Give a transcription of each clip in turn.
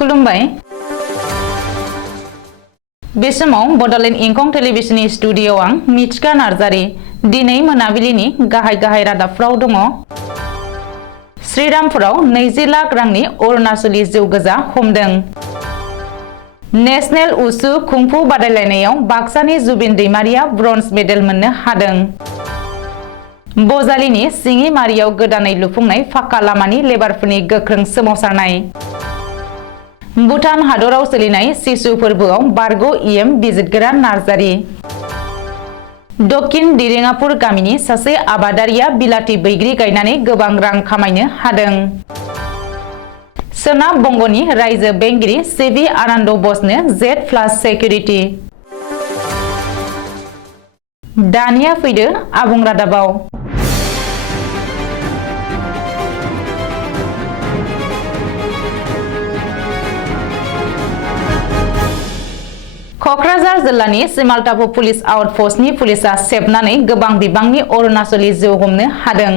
खुलुमबाय बे समाव बडलेण्ड इंखं टेलिभिजननि स्टुडिय'आव आं मिथिका नार्जारी दिनै मोनाबिलिनि गाहाय रादाबफ्राव दङ। श्रीरामपुराव 20 लाख रांनि अरुणाचली जौ गोजा हमदों। नेशनेल उसु कुंफु बादायलायनायाव बाक्सानि जुबिन दैमारिया ब्रन्ज मेडेल मोननो हादों। बजालिनि सिङिमारियाव गोदानै लुफुंनाय फाक्का लामानि लेबारफोरनि गोख्रों सोमावसारनाय। भुटान हादराव सोलिनाय शिशु फोरबोआव बारग' इएम बिजितगोरा नार्जारी। दक्षिण दिरेङापुर गामिनि सासे आबादारिया बिलाथि बैग्रि गायनानै गोबां रां खामायनो हादों। सोनाब बंगनि रायजो बेंगिरि सिबि आनन्द बसनो Z+ सिकिउरिटि। दानिया फैदो आबुं रादाबाव। कक्राझार जिल्लानि सिमालटापु पुलिस आउटपस्टनि पुलिसा सेबनानै गोबां बिबांनि अरुणाचली जौ हमनो हादों।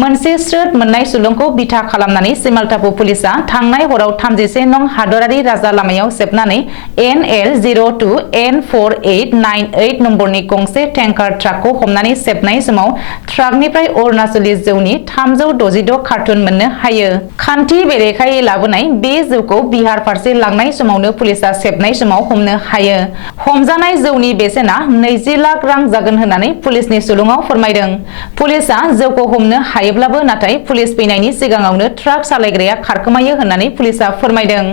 मोनसे स्रोद मोननाय सुलुंखौ बिथा खालामनानै सिमालटापु पुलिसा थांनाय हराव 31 नं हादरारि राजा लामायाव सेबनानै NL02N4898 नम्बरनि गंसे टेंकार ट्राकखौ हमनानै सेबनाय समाव ट्राकनिफ्राय अरुणाचली जौनि 366 कार्टुन मोननो हायो। खान्थि बेरेखायै लाबोनाय बे जौखौ बिहार फारसे लांनाय समावनो पुलिसा सेबनाय समाव हमनो हायो। हमजानाय जौनि बेसेना 20 लाख रां जागोन होननानै पुलिसनि सुलुङाव फोरमायदों। पुलिसा जौखौ हमनो हायोब्लाबो नाथाय पुलिस फैनायनि सिगाङावनो ट्राक सालायग्राया खारखोमायो होननानै पुलिसा फोरमायदों।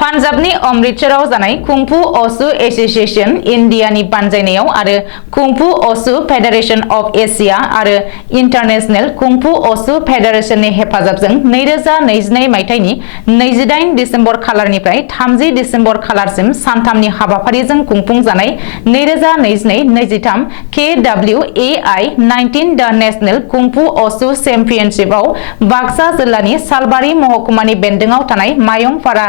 पान्जाबनि अमृतसराव जानाय कुंफु असु एसोसिएशन इन्डियानि बानजायनायाव आरो kung fu wushu Federation of Asia आरो इन्टारनेशनेल कुंफु असु फेडारेशननि हेफाजाबजों 2022 मायथाइनि 28 दिसेम्बर खालारनिफ्राय 30 दिसेम्बर खालारसिम सानथामनि हाबाफारिजों खुंफुंजानाय 2022-23 KWAI 19 द नेशनेल कुंफु असु चेम्पियनशिपआव बाक्सा जिल्लानि सालबारि महकुमानि बेन्दोङाव थानाय मायंपारा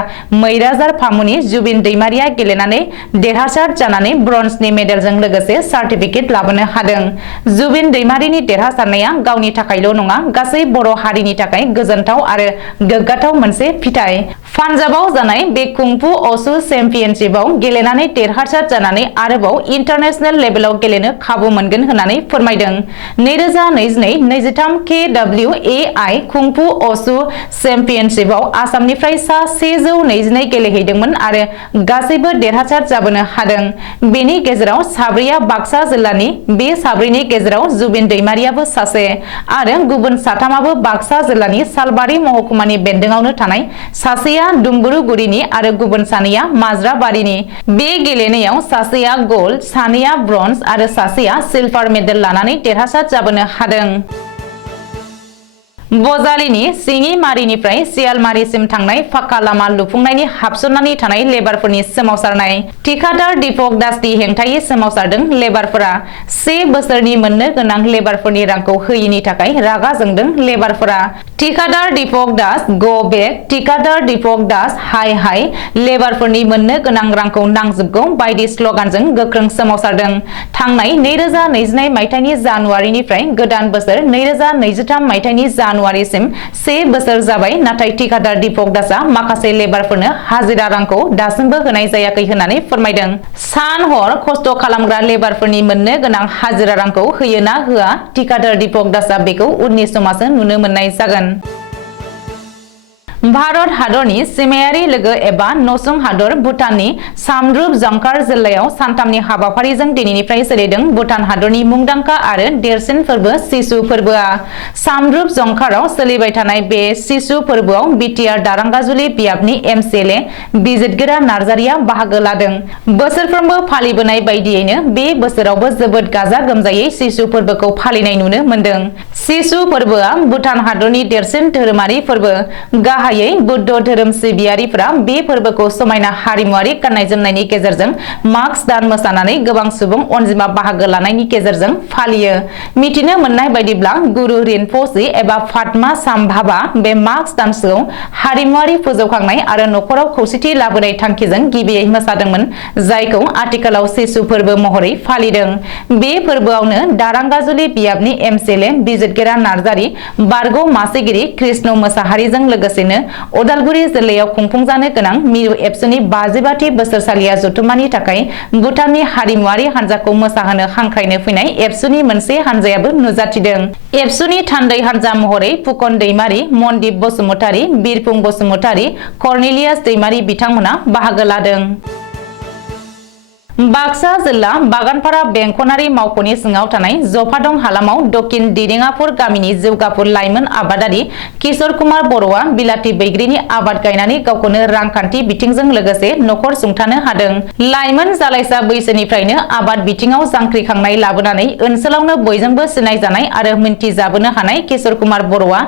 मैराजार फामुनि जुबिन दैमारिया गेलेनानै देरहासार जानानै ब्रन्जनि मेडेलजों लोगोसे सार्टिफिकेट लाबोनो हादों। जुबिन दैमारिनि देरहासारनाया गावनि थाखायल' नङा गासै बर' हारिनि थाखाय गोजोनथाव आरो गोग्गाथाव मोनसे फिथाइ। पान्जाबाव जानाय बे कुंफु असु चेम्पियनशिपआव गेलेनानै देरहासार जानानै आरोबाव इन्टारनेशनेल लेभेलाव गेलेनो खाबु मोनगोन होननानै फोरमायदों। 2022-23 KWAI कुंफु असु चेम्पियनशिपआव आसामनिफ्राय सा 122 गेलेहैदोंमोन आरो गासैबो देरहासार जाबोनो हादों। बेनि गेजेराव साब्रैया बाक्सा जिल्लानि, बे साब्रैनि गेजेराव जुबिन दैमारियाबो सासे आरो गुबुन साथामाबो बाक्सा जिल्लानि सालबारि महकुमानि बेन्दोङावनो थानाय सासेया दुम्बुरुगुरिनि आरो गुबुन सानैया माज्राबारिनि। बे गेलेनायाव सासेया गल्ड, सानैया ब्रन्ज आरो सासेया सिलभार मेडेल लानानै देरहासार जाबोनो हादों। बजालिनि सिङिमारिनिफ्राय सियालमारिसिम थांनाय फाक्का लामा लुफुंनायनि हाबसननानै थानाय लेबारफोरनि सोमावसारनाय। थिकादार दीपक दासनि हेंथायै सोमावसारदों लेबारफोरा। 1 बोसोरनि मोननो गोनां लेबारफोरनि रांखौ होयिनि थाखाय रागा जोंदों लेबारफोरा। थिकादार दीपक दास गो बेक, थिकादार दीपक दास हाय हाय, लेबारफोरनि मोननो गोनां रांखौ नांजोबगौ बायदि स्लगानजों गोख्रों सोमावसारदों। थांनाय 2022 मायथाइनि जानुवारिनिफ्राय गोदान बोसोर 2023 मायथाइनि जानुवारिसिम 1 बोसोर जाबाय, नाथाय थिकादार दीपक दासआ माखासे लेबारफोरनो हाजिरा रांखौ दासिमबो होनाय जायाखै होननानै फोरमायदों। सान हर खस्थ' खालामग्रा लेबारफोरनि मोननो गोनां हाजिरा रांखौ होयो ना होआ थिकादार दीपक दासआ बेखौ उननि समावसो नुनो मोननाय जागोन। भारत हादरनि सिमायारि लोगो एबा नसुं हादर भुटाननि सामरुप जंखार जिल्लायाव सानथामनि हाबाफारिजों दिनैनिफ्राय सोलिदों भुटान हादरनि मुंदांखा आरो देरसिन फोरबो शिशु फोरबोआ। सामरुप जंखाराव सोलिबाय थानाय बे शिशु फोरबोआव बिटिआर दारांगाजुलि बियाबनि MCLA बिजितगोरा नार्जारिया बाहागो लादों। बोसोरफ्रोमबो फालिबोनाय बायदियैनो बे बोसोरावबो जोबोद गाजा गोमजायै शिशु फोरबोखौ फालिनाय नुनो मोनदों। शिशु फोरबोआ भुटान हादरनि देरसिन धोरोमारि फोरबो। गाहायै बुद्ध धोरोम सिबियारिफोरा बे फोरबोखौ समायना हारिमुआरि गाननाय जोमनायनि गेजेरजों मास्क दान मोसानानै गोबां सुबुं अनजिमा बाहागो लानायनि गेजेरजों फालियो। मिथिनो मोननाय बायदिब्ला गुरु रिनप'चे एबा फातमा सामभाबा बे मास्क दान्सखौ हारिमुआरि फोजौखांनाय आरो नखराव खौसेथि लाबोनाय थांखिजों गिबियै मोसादोंमोन, जायखौ आथिखालाव शिशु फोरबो महरै फालिदों। बे फोरबोआवनो दारांगाजुलि बियाबनि MCLA बिजितगोरा नार्जारी, बारग' मासिगिरि कृष्ण मोसाहारिजों लोगोसेनो अदालगुरि जिल्लायाव खुंफुंजानो गोनां मिरु एबसुनि 55थि बोसोरसालिया जथुम्मानि थाखाय भुटाननि हारिमुआरि हानजाखौ मोसाहोनो हांख्रायनो फैनाय एबसुनि मोनसे हानजायाबो नुजाथिदों। एबसुनि थान्दै हानजा महरै फुकन दैमारि, मनदीप बसुमतारी, बिरफुं बसुमतारी, कर्नेलियास दैमारि बिथांमोना बाहागो लादों। बाक्सा जिल्ला बागानपारा बेंखनारि मावख'नि सिङाव थानाय जफादं हालामाव दक्षिण दिरेङापुर गामिनि जौगाफुर लाइमोन आबादारि किशोर कुमार बर'आ बिलाथि बैग्रिनि आबाद गायनानै गावखौनो रांखान्थि बिथिंजों लोगोसे नखर सुंथानो हादों। लाइमोन जालायसा बैसोनिफ्रायनो आबाद बिथिङाव जांख्रिखांनाय लाबोनानै ओनसोलावनो बयजोंबो सिनायजानाय आरो मिन्थिजाबोनो हानाय किशोर कुमार बर'आ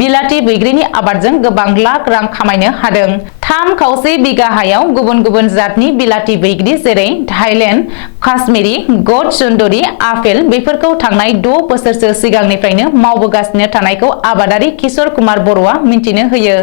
बिलाथि बैग्रिनि आबादजों गोबां लाख रां खामायनो हादों। 3.5 बिगा हायाव गुबुन गुबुन जातनि बिलाथि बैग्रि जेरै थाइलेण्ड, काश्मीरी, गड सुन्दरी, आपेल बेफोरखौ थांनाय 6 बोसोरसो सिगांनिफ्रायनो मावबोगासिनो थानायखौ आबादारि किशोर कुमार बर'आ मिन्थिनो होयो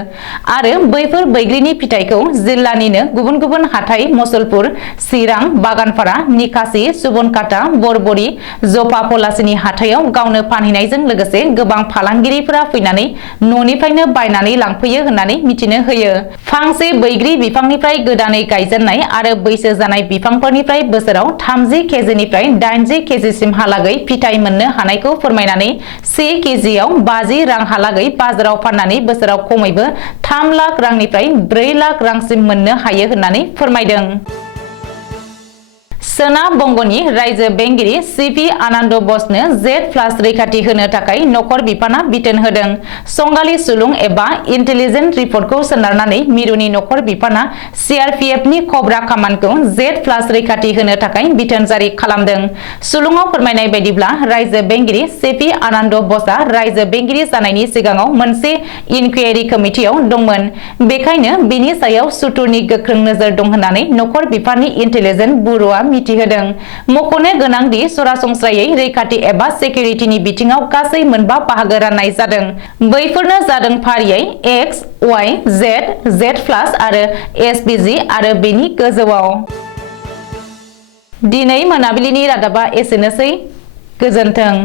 आरो बैफोर बैग्रिनि फिथाइखौ जिल्लानिनो गुबुन गुबुन हाथाइ मसलपुर, चिरां, बागानपारा, निकासि, सुबनकाटा, बरबरी, जफा पलासिनि हाथायाव गावनो फानहैनायजों लोगोसे गोबां फालांगिरिफोरा फैनानै न'निफ्रायनो बायनानै लांफैयो होननानै मिथिनो होयो। फांसे बैग्रि बिफांनिफ्राय गोदानै गायजेननाय आरो बैसो जानाय बिफांफोरनिफ्राय बोसोराव 30 केजिनिफ्राय 80 केजिसिमहालागै फिथाइ मोननो हानायखौ फोरमायनानै 1 केजियाव 50 रांहालागै बाजाराव फाननानै बोसोराव खमैबो 3 लाख रांनिफ्राय 4 लाख रांसिम मोननो हायो होननानै फोरमायदों। सोनाब बंगनि रायजो बेंगिरि सिपि आनन्द बसनो Z+ रैखाथि होनो थाखाय नखर बिफाना बिथोन होदों। संगालि सुलुं एबा इन्टेलिजेन्स रिपर्टखौ सोनारनानै मिरुनि नखर बिफाना CRPFनि कब्रा कामानखौ Z+ रैखाथि होनो थाखाय बिथोन जारि खालामदों। सुलुङाव फोरमायनाय बायदिब्ला रायजो बेंगिरि सिपि आनन्द बसआ रायजो बेंगिरि जानायनि सिगाङाव मोनसे इनकुवेरि कमिटियाव दंमोन। बेखायनो बिनि सायाव सुथुरनि गोख्रों नोजोर दं होननानै नखर बिफाननि इन्टेलिजेन्स ब्युर'आ मिथिहोदों। मख'नो गोनांदि सरासनस्रायै रैखाथि एबा सिकिउरिटिनि बिथिङाव गासै मोनबा बाहागो राननाय जादों। बैफोरनो जादों फारियै X, Y, Z, Z+ आरो SPG आरो बेनि गोजौआव। दिनै मोनाबिलिनि रादाबा एसेनोसै। गोजोन्थों।